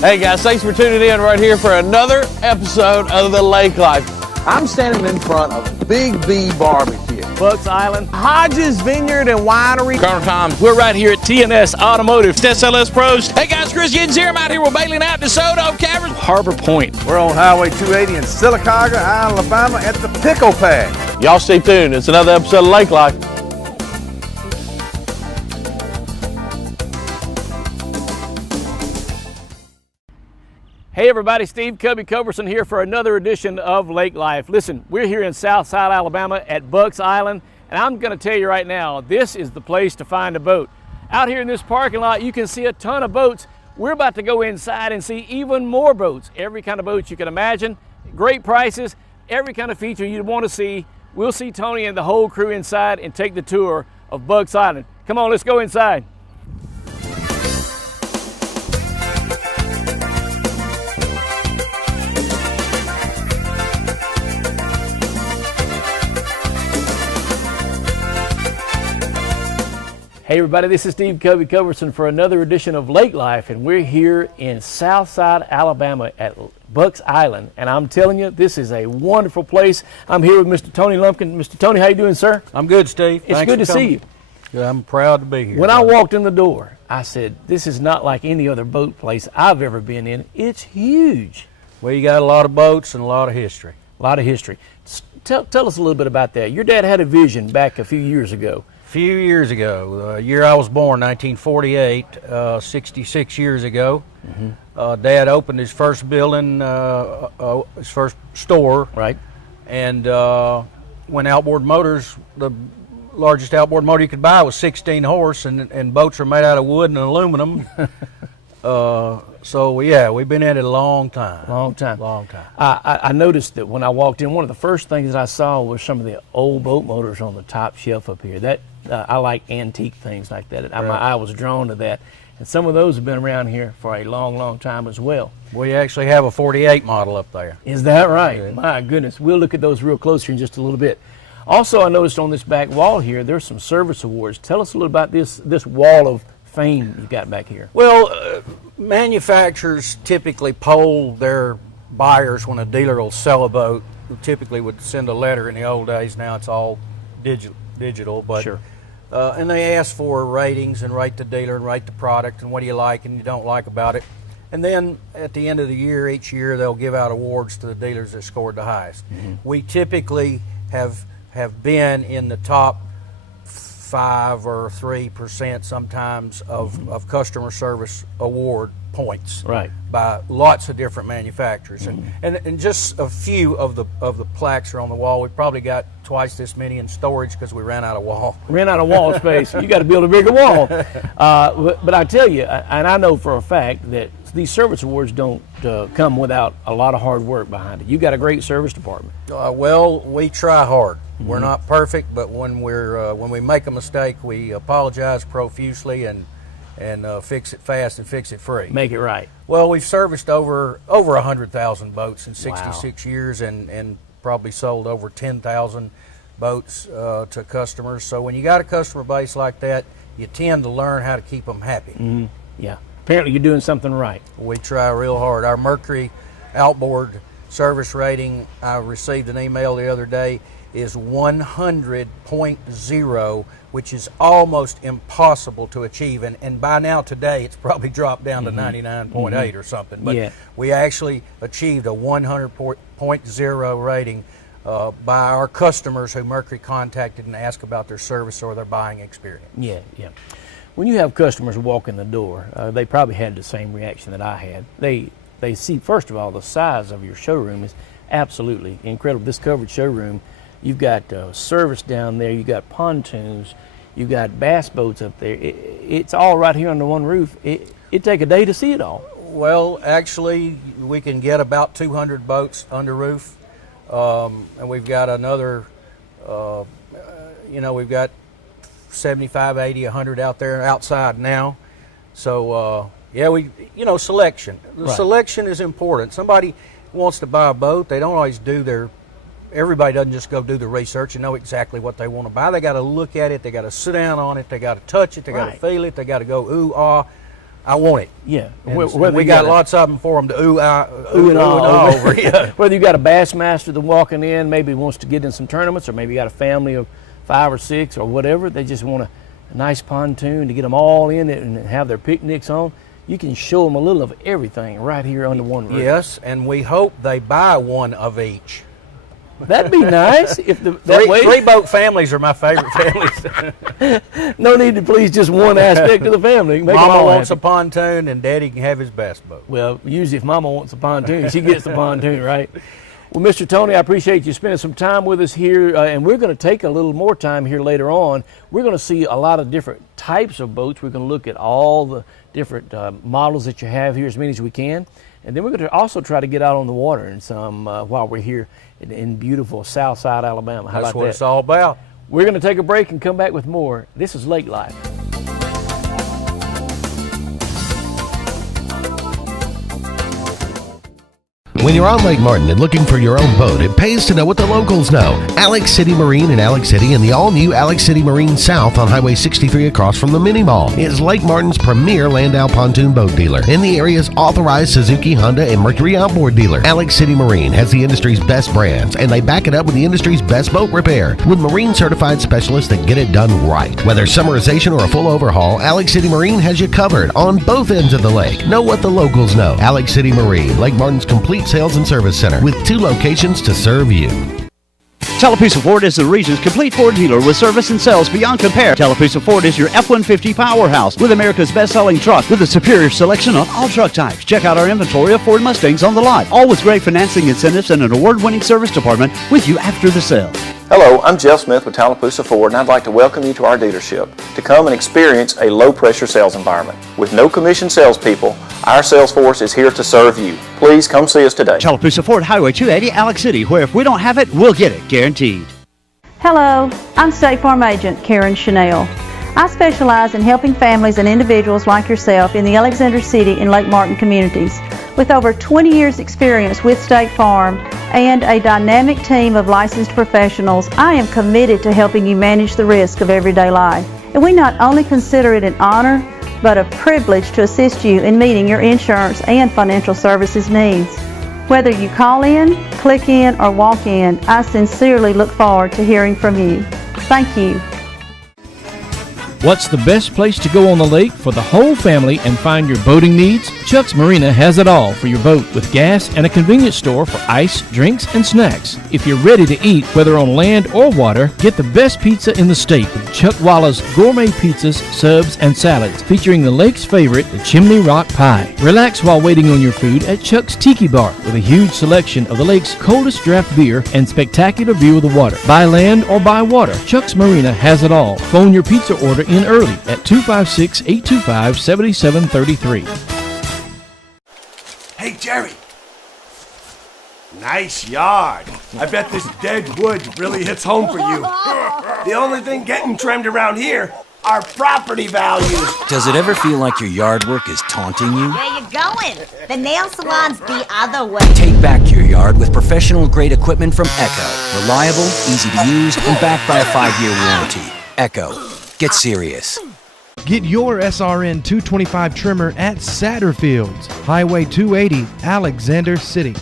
Hey guys, thanks for tuning in right here for another episode of The Lake Life. I'm standing in front of Big B Barbecue, Bucks Island, Hodges Vineyard and Winery. Colonel Tom. We're right here at TNS Automotive, SLS Pros. Hey guys, Chris Giddens here. I'm out here with Bailey Knapp, DeSoto, Cameron, Harbor Point. We're on Highway 280 in Sylacauga, Alabama at the Pickle Pad. Y'all stay tuned. It's another episode of Lake Life. Hey everybody, Steve Cubby Culberson here for another edition of Lake Life. Listen, we're here in Southside, Alabama at Bucks Island, and I'm going to tell you right now, this is the place to find a boat. Out here in this parking lot, you can see a ton of boats. We're about to go inside and see even more boats. Every kind of boat you can imagine, great prices, every kind of feature you'd want to see. We'll see Tony and the whole crew inside and take the tour of Bucks Island. Come on, let's go inside. Hey everybody, this is Steve Cubby Culberson for another edition of Lake Life, and we're here in Southside, Alabama at Bucks Island, and I'm telling you, this is a wonderful place. I'm here with Mr. Tony Lumpkin. Mr. Tony, how you doing, sir? I'm good, Steve. It's good to see you. Yeah, I'm proud to be here. When I walked in the door, I said, this is not like any other boat place I've ever been in. It's huge. Well, you got a lot of boats and a lot of history. A lot of history. Tell us a little bit about that. Your dad had a vision back a few years ago. Few years ago, the year I was born, 1948, 66 years ago, Dad opened his first building, his first store. Right. And when outboard motors, the largest outboard motor you could buy was 16 horse, and boats are made out of wood and aluminum. So yeah, we've been in it a long time. Long time. Long time. I noticed that when I walked in, one of the first things that I saw was some of the old boat motors on the top shelf up here. That I like antique things like that. My eye was drawn to that. And some of those have been around here for a long, long time as well. We actually have a 48 model up there. Is that right? Yeah. My goodness. We'll look at those real close here in just a little bit. Also, I noticed on this back wall here, there's some service awards. Tell us a little about this wall of fame you got back here. Well, manufacturers typically poll their buyers when a dealer will sell a boat. Who typically would send a letter in the old days. Now it's all digital, but sure. And they ask for ratings and rate the dealer and rate the product and what do you like and you don't like about it. And then at the end of the year, each year, they'll give out awards to the dealers that scored the highest. We typically have been in the top 5 or 3% sometimes of customer service award points, right, by lots of different manufacturers. And just a few of the plaques are on the wall. We probably got twice this many in storage because we ran out of wall. Ran out of wall space. You got to build a bigger wall. But I tell you, and I know for a fact that these service awards don't come without a lot of hard work behind it. You got a great service department. Well, we try hard. We're not perfect, but when we make a mistake, we apologize profusely and fix it fast and fix it free. Make it right. Well, we've serviced over 100,000 boats in 66 Wow. years and probably sold over 10,000 boats to customers. So when you got a customer base like that, you tend to learn how to keep them happy. Yeah. Apparently you're doing something right. We try real hard. Our Mercury outboard service rating, I received an email the other day, is 100.0, which is almost impossible to achieve. And by now today, it's probably dropped down to 99.8 or something. But we actually achieved a 100.0 rating by our customers who Mercury contacted and asked about their service or their buying experience. Yeah. When you have customers walk in the door, they probably had the same reaction that I had. They see, first of all, the size of your showroom is absolutely incredible. This covered showroom, you've got service down there, you've got pontoons, you've got bass boats up there. It's all right here under one roof. It'd take a day to see it all. Well, actually, we can get about 200 boats under roof, and we've got another, we've got 75, 80, 100 out there outside now. So, selection. The selection is important. Somebody wants to buy a boat, they don't always everybody doesn't just go do the research and know exactly what they want to buy. They got to look at it, they got to sit down on it, they got to touch it, they got to feel it, they got to go ooh, ah. I want it. Yeah. And Whether we you got a- lots of them for them to ooh and ah over. Yeah. Whether you got a Bassmaster that's walking in, maybe wants to get in some tournaments, or maybe you got a family of 5 or 6 or whatever, they just want a nice pontoon to get them all in it and have their picnics on. You can show them a little of everything right here under one roof. Yes, and we hope they buy one of each. That'd be nice if that way. 3 boat families are my favorite families. No need to please just one aspect of the family. Make them Mama all wants happy. a pontoon, and Daddy can have his best boat. Well, usually if Mama wants a pontoon, she gets the pontoon, right? Well, Mr. Tony, I appreciate you spending some time with us here, and we're going to take a little more time here later on. We're going to see a lot of different types of boats. We're going to look at all the different models that you have here, as many as we can. And then we're going to also try to get out on the water and some while we're here in beautiful Southside, Alabama. How That's about what that? it's all about. We're going to take a break and come back with more. This is Lake Life. When you're on Lake Martin and looking for your own boat, it pays to know what the locals know. Alex City Marine in Alex City and the all-new Alex City Marine South on Highway 63 across from the Mini Mall is Lake Martin's premier Landau pontoon boat dealer and the area's authorized Suzuki, Honda, and Mercury outboard dealer. Alex City Marine has the industry's best brands, and they back it up with the industry's best boat repair with marine certified specialists that get it done right. Whether summerization or a full overhaul, Alex City Marine has you covered on both ends of the lake. Know what the locals know. Alex City Marine, Lake Martin's complete sales and service center with 2 locations to serve you. Tallapoosa Ford is the region's complete Ford dealer with service and sales beyond compare. Tallapoosa Ford is your F-150 powerhouse with America's best-selling truck with a superior selection of all truck types. Check out our inventory of Ford Mustangs on the lot, all with great financing incentives and an award-winning service department with you after the sale. Hello, I'm Jeff Smith with Tallapoosa Ford, and I'd like to welcome you to our dealership to come and experience a low-pressure sales environment. With no commission salespeople, our sales force is here to serve you. Please come see us today. Tallapoosa Ford, Highway 280, Alex City, where if we don't have it, we'll get it, guaranteed. Hello, I'm State Farm Agent Karen Chanel. I specialize in helping families and individuals like yourself in the Alexander City and Lake Martin communities. With over 20 years experience with State Farm and a dynamic team of licensed professionals, I am committed to helping you manage the risk of everyday life. And we not only consider it an honor, but a privilege to assist you in meeting your insurance and financial services needs. Whether you call in, click in, or walk in, I sincerely look forward to hearing from you. Thank you. What's the best place to go on the lake for the whole family and find your boating needs? Chuck's Marina has it all for your boat with gas and a convenience store for ice, drinks, and snacks. If you're ready to eat, whether on land or water, get the best pizza in the state with Chuck Walla's gourmet pizzas, subs, and salads featuring the lake's favorite, the Chimney Rock Pie. Relax while waiting on your food at Chuck's Tiki Bar with a huge selection of the lake's coldest draft beer and spectacular view of the water. By land or by water, Chuck's Marina has it all. Phone your pizza order in early at 256-825-7733. Hey, Jerry. Nice yard. I bet this dead wood really hits home for you. The only thing getting trimmed around here are property values. Does it ever feel like your yard work is taunting you? Where you going? The nail salon's the other way. Take back your yard with professional-grade equipment from Echo. Reliable, easy to use, and backed by a 5-year warranty. Echo. Get serious. Get your SRN 225 trimmer at Satterfield's, Highway 280, Alexander City.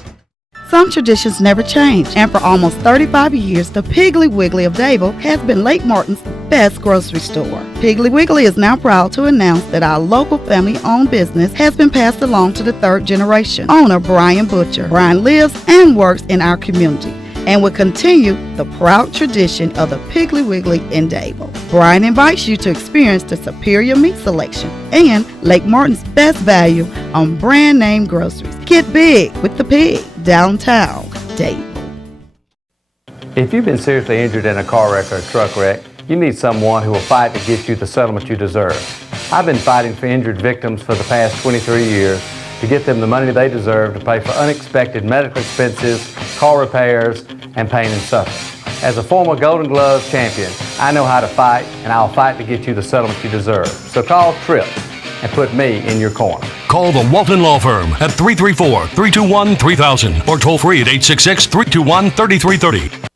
Some traditions never change, and for almost 35 years, the Piggly Wiggly of Dable has been Lake Martin's best grocery store. Piggly Wiggly is now proud to announce that our local family-owned business has been passed along to the 3rd generation. Owner Brian Butcher. Brian lives and works in our community and will continue the proud tradition of the Piggly Wiggly in Dable. Brian invites you to experience the superior meat selection and Lake Martin's best value on brand name groceries. Get big with the pig, downtown Dable. If you've been seriously injured in a car wreck or a truck wreck, you need someone who will fight to get you the settlement you deserve. I've been fighting for injured victims for the past 23 years to get them the money they deserve to pay for unexpected medical expenses, car repairs, and pain and suffering. As a former Golden Gloves champion, I know how to fight, and I'll fight to get you the settlement you deserve. So call TRIP and put me in your corner. Call the Walton Law Firm at 334-321-3000 or toll free at 866-321-3330.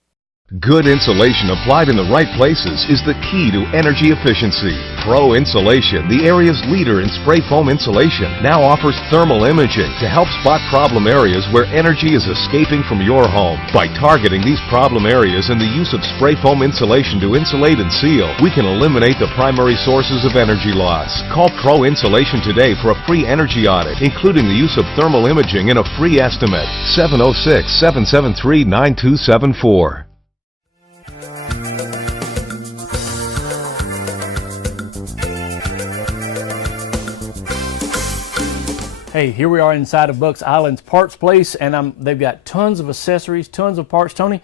Good insulation applied in the right places is the key to energy efficiency. Pro Insulation, the area's leader in spray foam insulation, now offers thermal imaging to help spot problem areas where energy is escaping from your home. By targeting these problem areas and the use of spray foam insulation to insulate and seal, we can eliminate the primary sources of energy loss. Call Pro Insulation today for a free energy audit, including the use of thermal imaging and a free estimate. 706-773-9274. Hey, here we are inside of Bucks Island's parts place, and they've got tons of accessories, tons of parts. Tony,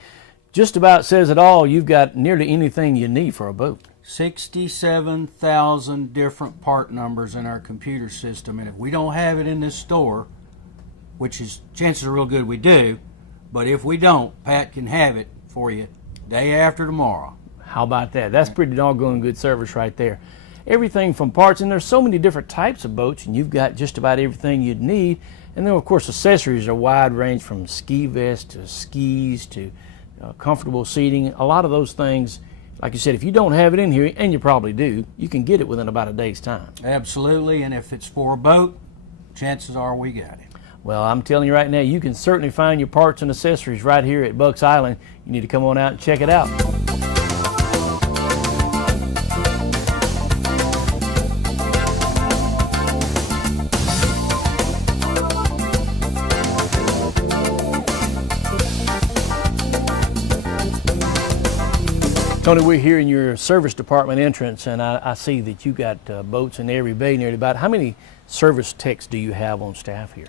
just about says it all. You've got nearly anything you need for a boat. 67,000 different part numbers in our computer system, and if we don't have it in this store, which is chances are real good we do, but if we don't, Pat can have it for you day after tomorrow. How about that? That's pretty doggone good service right there. Everything from parts, and there's so many different types of boats, and you've got just about everything you'd need. And then of course accessories are wide range, from ski vests to skis to comfortable seating. A lot of those things, like you said, if you don't have it in here, and you probably do, you can get it within about a day's time. Absolutely, and if it's for a boat, chances are we got it. Well, I'm telling you right now, you can certainly find your parts and accessories right here at Bucks Island. You need to come on out and check it out. Tony, we're here in your service department entrance, and I see that you got boats in every bay nearly about. How many service techs do you have on staff here?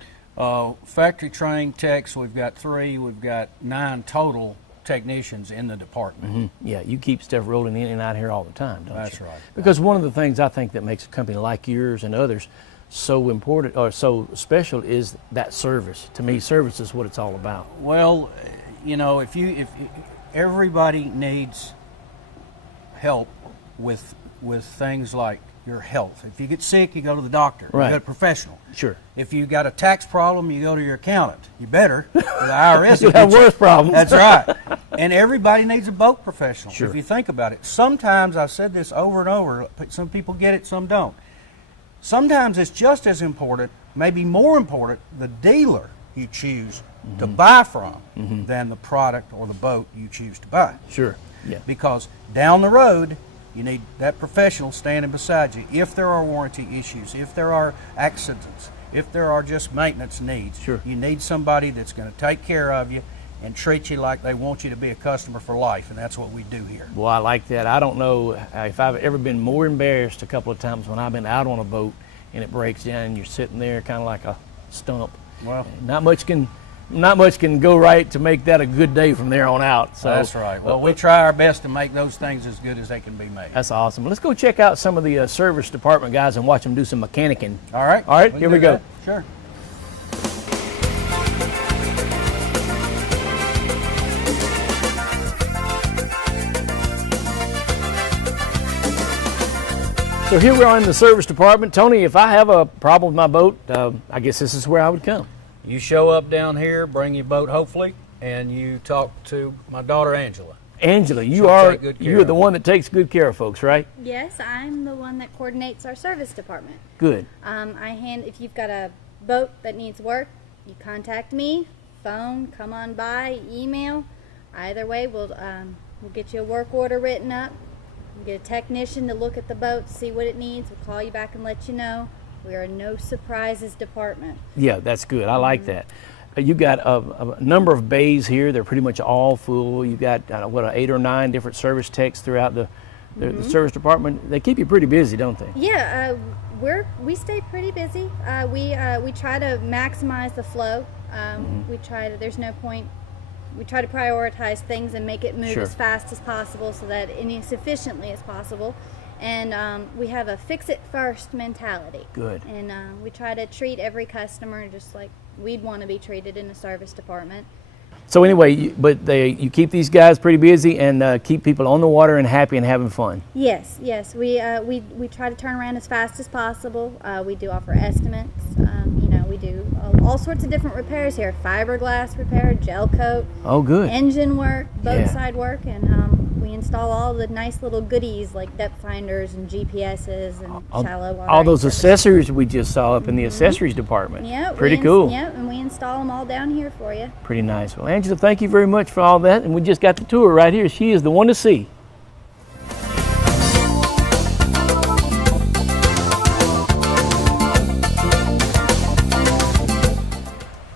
Factory trained techs, we've got 3. We've got 9 total technicians in the department. Mm-hmm. Yeah, you keep stuff rolling in and out here all the time, don't you? That's right. Because one of the things I think that makes a company like yours and others so important or so special is that service. To me, service is what it's all about. Well, you know, if everybody needs help with things like your health. If you get sick, you go to the doctor. Right. You go to a professional. Sure. If you got a tax problem, you go to your accountant. You better. The IRS You have worse problems. That's right. And everybody needs a boat professional. Sure. If you think about it. Sometimes, I've said this over and over, some people get it, some don't. Sometimes it's just as important, maybe more important, the dealer you choose to buy from than the product or the boat you choose to buy. Sure. Yeah. Because down the road, you need that professional standing beside you. If there are warranty issues, if there are accidents, if there are just maintenance needs, sure, you need somebody that's going to take care of you and treat you like they want you to be a customer for life, and that's what we do here. Well, I like that. I don't know if I've ever been more embarrassed a couple of times when I've been out on a boat and it breaks down and you're sitting there kind of like a stump. Well, not much can go right to make that a good day from there on out. So that's right. Well, we try our best to make those things as good as they can be made. That's awesome. Let's go check out some of the service department guys and watch them do some mechanicking. All right. All right, here we go. Sure. So here we are in the service department. Tony, if I have a problem with my boat, I guess this is where I would come. You show up down here, bring your boat hopefully, and you talk to my daughter Angela. Angela, you're the one that takes good care of folks, right? Yes, I'm the one that coordinates our service department. Good. If you've got a boat that needs work, you contact me, phone, come on by, email. Either way, we'll get you a work order written up. We'll get a technician to look at the boat, see what it needs. We'll call you back and let you know. We are a no surprises department. Yeah, that's good. I like that. You got a number of bays here. They're pretty much all full. You got 8 or 9 different service techs throughout the service department. They keep you pretty busy, don't they? Yeah, we stay pretty busy. We try to maximize the flow. We try to prioritize things and make it move as fast as possible so that as efficiently as possible. And we have a fix-it-first mentality. Good. And we try to treat every customer just like we'd want to be treated in a service department. So anyway, you keep these guys pretty busy and keep people on the water and happy and having fun. Yes. We try to turn around as fast as possible. We do offer estimates. We do all sorts of different repairs here. Fiberglass repair, gel coat. Oh, good. Engine work, boat side work, and we install all the nice little goodies like depth finders and GPSs and shallow water. All those accessories we just saw up in the accessories department. Yeah, pretty cool. Yeah, and we install them all down here for you. Pretty nice. Well, Angela, thank you very much for all that. And we just got the tour right here. She is the one to see.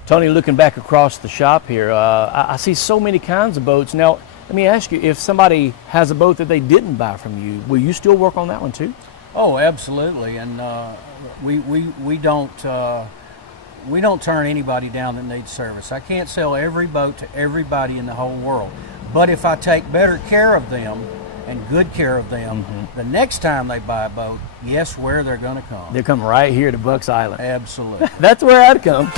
Tony, looking back across the shop here, I see so many kinds of boats. Now, let me ask you, if somebody has a boat that they didn't buy from you, will you still work on that one too? Oh, absolutely. And we don't turn anybody down that needs service. I can't sell every boat to everybody in the whole world. But if I take better care of them and good care of them, the next time they buy a boat, guess where they're going to come? They're coming right here to Bucks Island. Absolutely. That's where I'd come.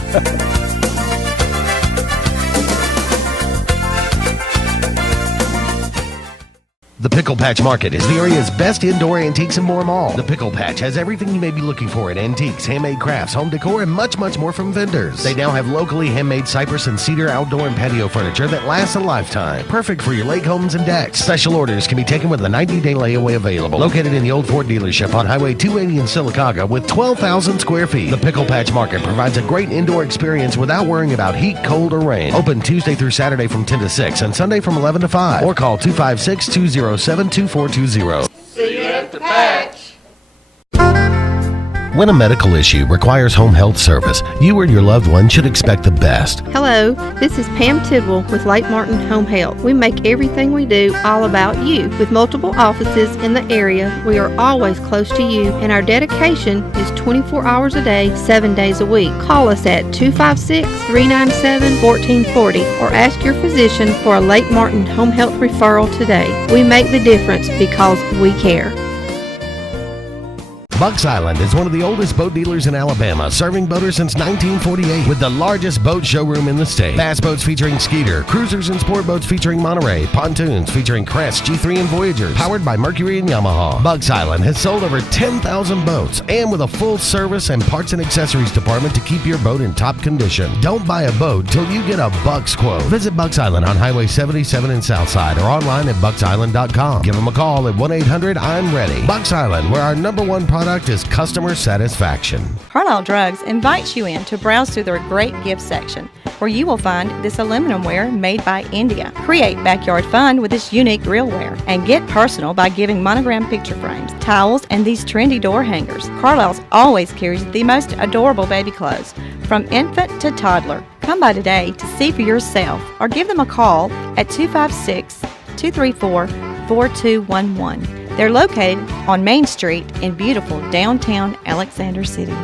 The Pickle Patch Market is the area's best indoor antiques and more mall. The Pickle Patch has everything you may be looking for in antiques, handmade crafts, home decor, and much, much more from vendors. They now have locally handmade cypress and cedar outdoor and patio furniture that lasts a lifetime. Perfect for your lake homes and decks. Special orders can be taken with a 90-day layaway available. Located in the Old Ford dealership on Highway 280 in Sylacauga with 12,000 square feet. The Pickle Patch Market provides a great indoor experience without worrying about heat, cold, or rain. Open Tuesday through Saturday from 10 to 6 and Sunday from 11 to 5. Or call 256-207-2420. See you at the patch. When a medical issue requires home health service, you or your loved one should expect the best. Hello, this is Pam Tidwell with Lake Martin Home Health. We make everything we do all about you. With multiple offices in the area, we are always close to you, and our dedication is 24 hours a day, 7 days a week. Call us at 256-397-1440 or ask your physician for a Lake Martin Home Health referral today. We make the difference because we care. Bucks Island is one of the oldest boat dealers in Alabama, serving boaters since 1948 with the largest boat showroom in the state. Bass boats featuring Skeeter, cruisers and sport boats featuring Monterey, pontoons featuring Crest, G3 and Voyagers, powered by Mercury and Yamaha. Bucks Island has sold over 10,000 boats and with a full service and parts and accessories department to keep your boat in top condition. Don't buy a boat till you get a Bucks quote. Visit Bucks Island on Highway 77 in Southside or online at bucksisland.com. Give them a call at 1-800-I'm-READY. Bucks Island, where our #1 product is customer satisfaction. Carlisle Drugs invites you in to browse through their great gift section, where you will find this aluminum ware made by India. Create backyard fun with this unique grillware, and get personal by giving monogram picture frames, towels, and these trendy door hangers. Carlisle's always carries the most adorable baby clothes, from infant to toddler. Come by today to see for yourself, or give them a call at 256-234-4211. They're located on Main Street in beautiful downtown Alexander City.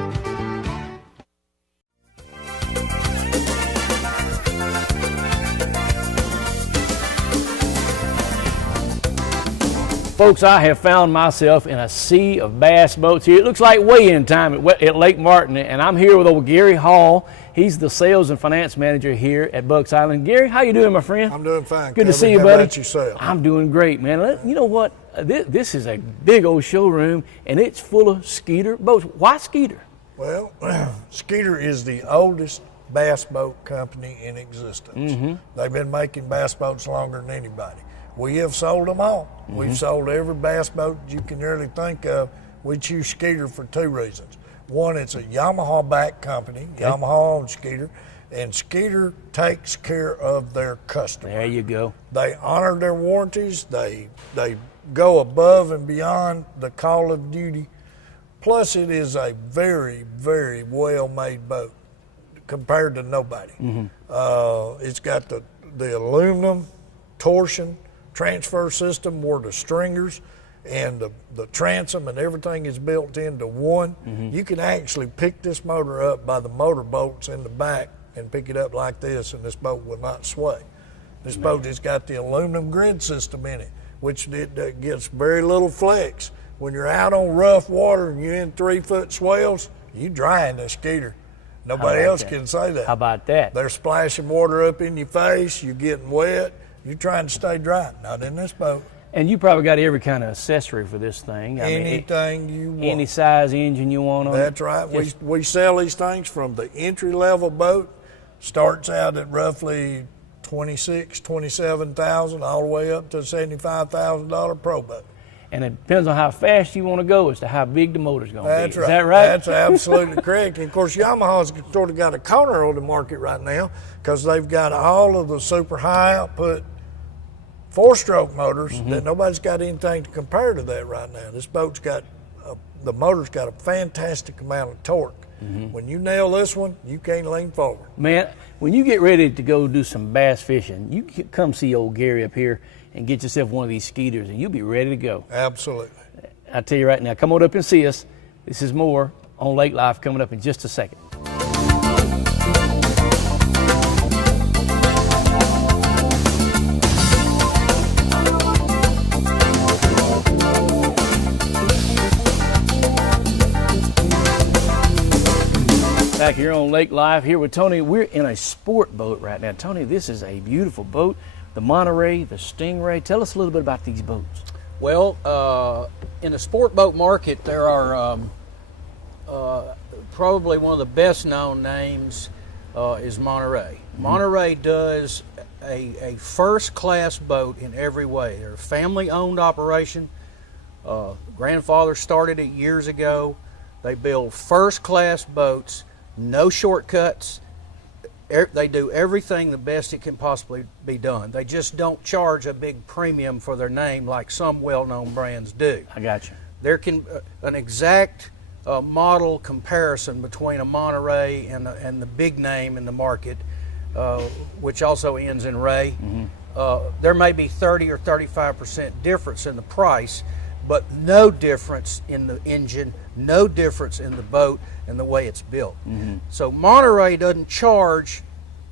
Folks, I have found myself in a sea of bass boats here. It looks like weigh-in time at Lake Martin, and I'm here with old Gary Hall. He's the sales and finance manager here at Bucks Island. Gary, how you doing, my friend? I'm doing fine. Good Kevin. to see you, How buddy. about yourself? I'm doing great, man. You know what? This is a big old showroom, and it's full of Skeeter boats. Why Skeeter? Well, Skeeter is the oldest bass boat company in existence. They've been making bass boats longer than anybody. We have sold them all. We've sold every bass boat you can really think of. We choose Skeeter for two reasons. One, it's a Yamaha backed company. Yamaha owns Skeeter, and Skeeter takes care of their customer. There you go. They honor their warranties. They go above and beyond the call of duty. Plus, it is a very, very well-made boat compared to nobody. It's got the aluminum torsion transfer system where the stringers and the transom and everything is built into one. You can actually pick this motor up by the motor bolts in the back and pick it up like this, and this boat will not sway. This boat has got the aluminum grid system in it, which it gets very little flex. When you're out on rough water and you're in 3-foot swells, you dry in this Skeeter. Nobody else can say that. How about that? They're splashing water up in your face, you're getting wet, you're trying to stay dry. Not in this boat. And you probably got every kind of accessory for this thing. Anything you want. Any size engine you want on it. That's right. We sell these things from the entry-level boat, starts out at roughly $27,000 all the way up to $75,000 pro boat. And it depends on how fast you want to go as to how big the motor's going to be. That's right. Is that right? That's absolutely correct. And of course, Yamaha's sort of got a corner on the market right now because they've got all of the super high output 4-stroke motors that nobody's got anything to compare to that right now. This boat's got, the motor's got a fantastic amount of torque. When you nail this one, you can't lean forward. Man, when you get ready to go do some bass fishing, you come see old Gary up here and get yourself one of these skeeters and you'll be ready to go. Absolutely. I tell you right now, come on up and see us. This is more on Lake Life coming up in just a second. Back here on Lake Life, here with Tony. We're in a sport boat right now. Tony, this is a beautiful boat. The Monterey, the Stingray. Tell us a little bit about these boats. Well, in the sport boat market, there are probably one of the best known names is Monterey. Monterey does a first class boat in every way. They're a family owned operation. Grandfather started it years ago. They build first class boats, no shortcuts. They do everything the best it can possibly be done. They just don't charge a big premium for their name like some well-known brands do. I got you. There can an exact model comparison between a Monterey and the big name in the market, which also ends in Ray. There may be 30 or 35% difference in the price, but no difference in the engine, no difference in the boat and the way it's built. So Monterey doesn't charge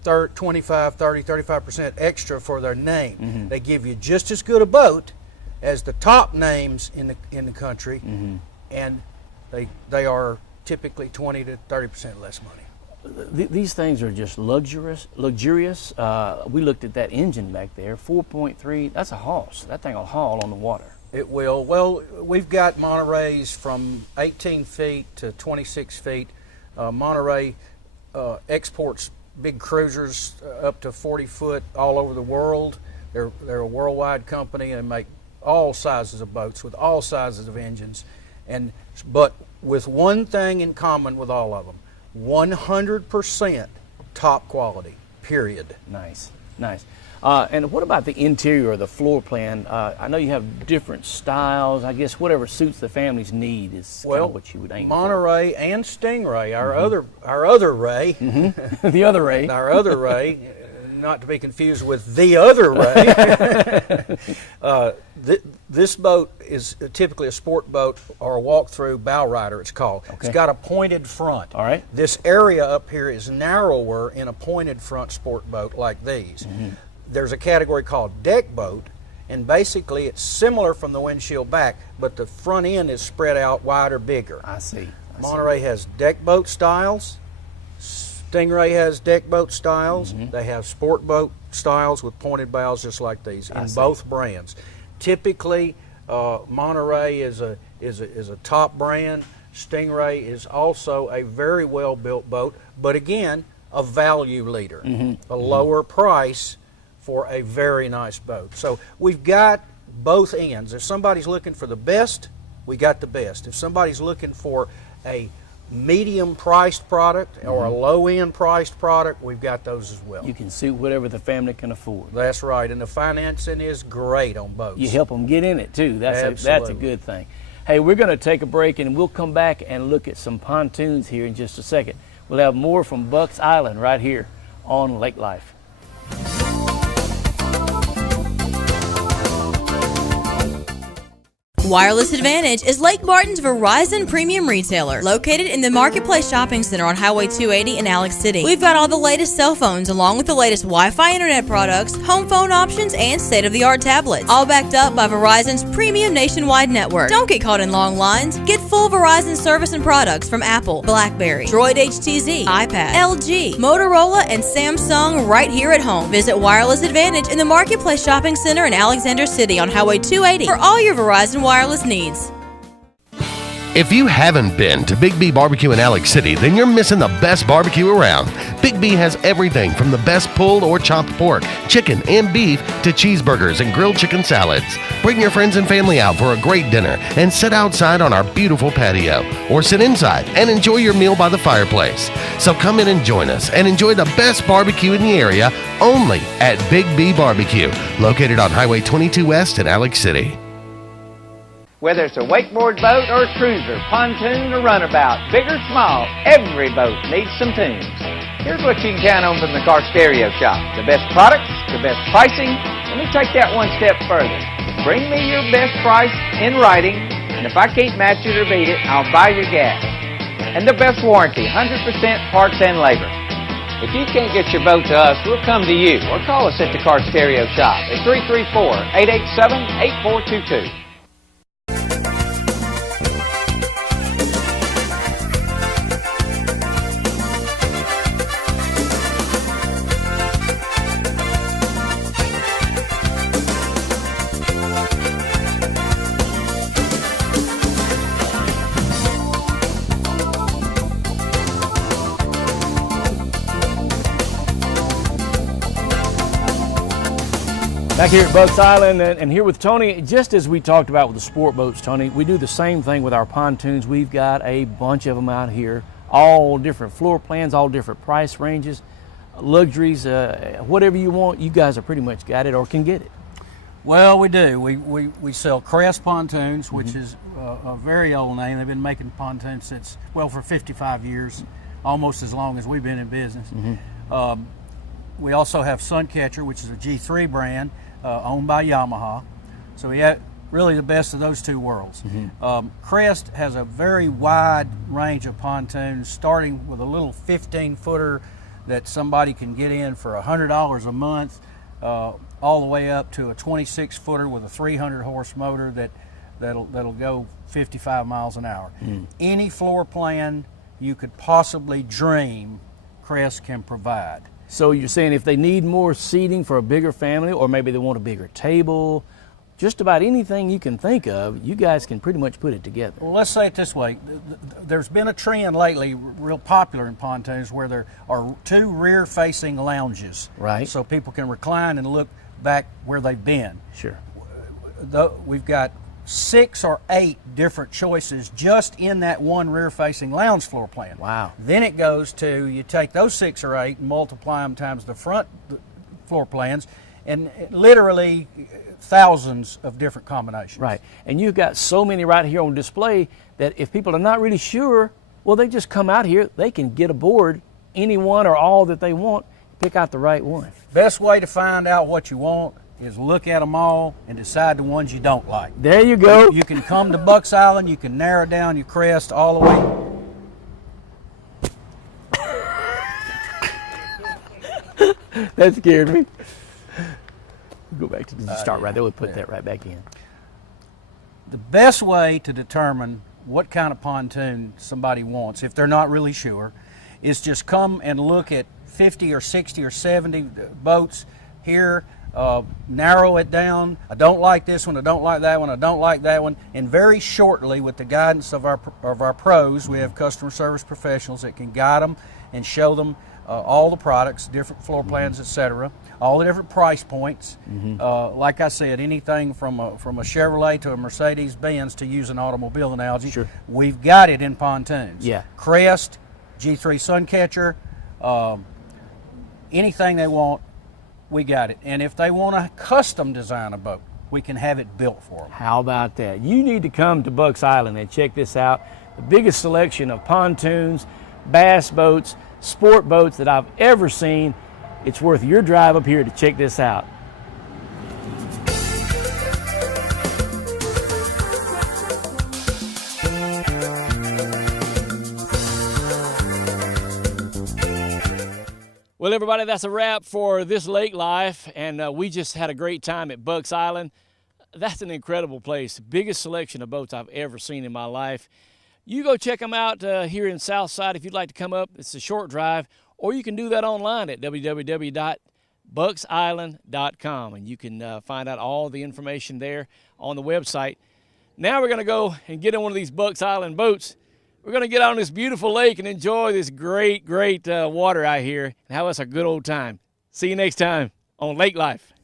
25, 30, 35% extra for their name. They give you just as good a boat as the top names in the country, and they are typically 20 to 30% less money. These things are just luxurious. We looked at that engine back there, 4.3. That's a Hoss. That thing will haul on the water. It will. Well, we've got Montereys from 18 feet to 26 feet. Monterey exports big cruisers up to 40 foot all over the world. They're a worldwide company and make all sizes of boats with all sizes of engines, but with one thing in common with all of them: 100% top quality. Period. Nice. And what about the interior or the floor plan? I know you have different styles. I guess whatever suits the family's need is kind of what you would aim Monterey for. and Stingray, our other Ray, the other Ray, our other Ray, not to be confused with the other Ray. This boat is typically a sport boat or a walk-through bow rider. It's called. Okay. It's got a pointed front. All right. This area up here is narrower in a pointed front sport boat like these. There's a category called deck boat, and basically it's similar from the windshield back, but the front end is spread out wider, bigger. I see. Monterey has deck boat styles. Stingray has deck boat styles. They have sport boat styles with pointed bows just like these in both brands. Typically, Monterey is a top brand. Stingray is also a very well built boat, but again, a value leader, a lower price for a very nice boat. So we've got both ends. If somebody's looking for the best, we got the best. If somebody's looking for a medium priced product or a low end priced product, we've got those as well. You can suit whatever the family can afford. That's right, and the financing is great on boats. You help them get in it too. That's a good thing. Hey, we're going to take a break and we'll come back and look at some pontoons here in just a second. We'll have more from Bucks Island right here on Lake Life. Wireless Advantage is Lake Martin's Verizon premium retailer, located in the Marketplace Shopping Center on Highway 280 in Alex City. We've got all the latest cell phones along with the latest Wi-Fi internet products, home phone options, and state-of-the-art tablets, all backed up by Verizon's premium nationwide network. Don't get caught in long lines. Get full Verizon service and products from Apple, BlackBerry, Droid HTZ, iPad, LG, Motorola, and Samsung right here at home. Visit Wireless Advantage in the Marketplace Shopping Center in Alexander City on Highway 280 for all your Verizon wireless needs. If you haven't been to Big B Barbecue in Alex City, then you're missing the best barbecue around. Big B has everything from the best pulled or chopped pork, chicken, and beef to cheeseburgers and grilled chicken salads. Bring your friends and family out for a great dinner and sit outside on our beautiful patio, or sit inside and enjoy your meal by the fireplace. So come in and join us and enjoy the best barbecue in the area only at Big B Barbecue, located on Highway 22 West in Alex City. Whether it's a wakeboard boat or a cruiser, pontoon or runabout, big or small, every boat needs some tunes. Here's what you can count on from the Car Stereo Shop. The best products, the best pricing. Let me take that one step further. Bring me your best price in writing, and if I can't match it or beat it, I'll buy your gas. And the best warranty, 100% parts and labor. If you can't get your boat to us, we'll come to you, or call us at the Car Stereo Shop at 334-887-8422. Back here at Bucks Island and here with Tony, just as we talked about with the sport boats, Tony, we do the same thing with our pontoons. We've got a bunch of them out here, all different floor plans, all different price ranges, luxuries, whatever you want, you guys have pretty much got it or can get it. Well, we do. We sell Crest pontoons, which is a very old name. They've been making pontoons since, well, for 55 years, almost as long as we've been in business. We also have Suncatcher, which is a G3 brand owned by Yamaha. So we have really the best of those two worlds. Crest has a very wide range of pontoons, starting with a little 15-footer that somebody can get in for $100 a month, all the way up to a 26-footer with a 300-horse motor that'll go 55 miles an hour. Any floor plan you could possibly dream, Crest can provide. So you're saying if they need more seating for a bigger family, or maybe they want a bigger table, just about anything you can think of, you guys can pretty much put it together. Well, let's say it this way. There's been a trend lately, real popular in pontoons, where there are two rear-facing lounges. Right. So people can recline and look back where they've been. Sure. We've got 6 or 8 different choices just in that one rear-facing lounge floor plan. Wow. Then it goes to, you take those 6 or 8 and multiply them times the front floor plans, and literally thousands of different combinations. Right. And you've got so many right here on display that if people are not really sure, well, they just come out here, they can get aboard any one or all that they want, pick out the right one. Best way to find out what you want is look at them all and decide the ones you don't like. There you go. You can come to Bucks Island, you can narrow down your Crest all the way. That scared me. Go back to the start right there. We'll put that right back in. The best way to determine what kind of pontoon somebody wants, if they're not really sure, is just come and look at 50 or 60 or 70 boats here. Narrow it down. I don't like this one, I don't like that one, I don't like that one. And very shortly, with the guidance of our pros, we have customer service professionals that can guide them and show them all the products, different floor plans, etc., all the different price points. Like I said, anything from a Chevrolet to a Mercedes-Benz, to use an automobile analogy. Sure. We've got it in pontoons. Yeah. Crest, G3 Suncatcher, anything they want, we got it. And if they want to custom design a boat, we can have it built for them. How about that? You need to come to Bucks Island and check this out. The biggest selection of pontoons, bass boats, sport boats that I've ever seen. It's worth your drive up here to check this out. Well, everybody, that's a wrap for this lake life, and we just had a great time at Bucks Island. That's an incredible place. Biggest selection of boats I've ever seen in my life. You go check them out here in Southside if you'd like to come up. It's a short drive, or you can do that online at www.bucksisland.com, and you can find out all the information there on the website. Now we're going to go and get on one of these Bucks Island boats. We're going to get out on this beautiful lake and enjoy this great water out here and have us a good old time. See you next time on Lake Life.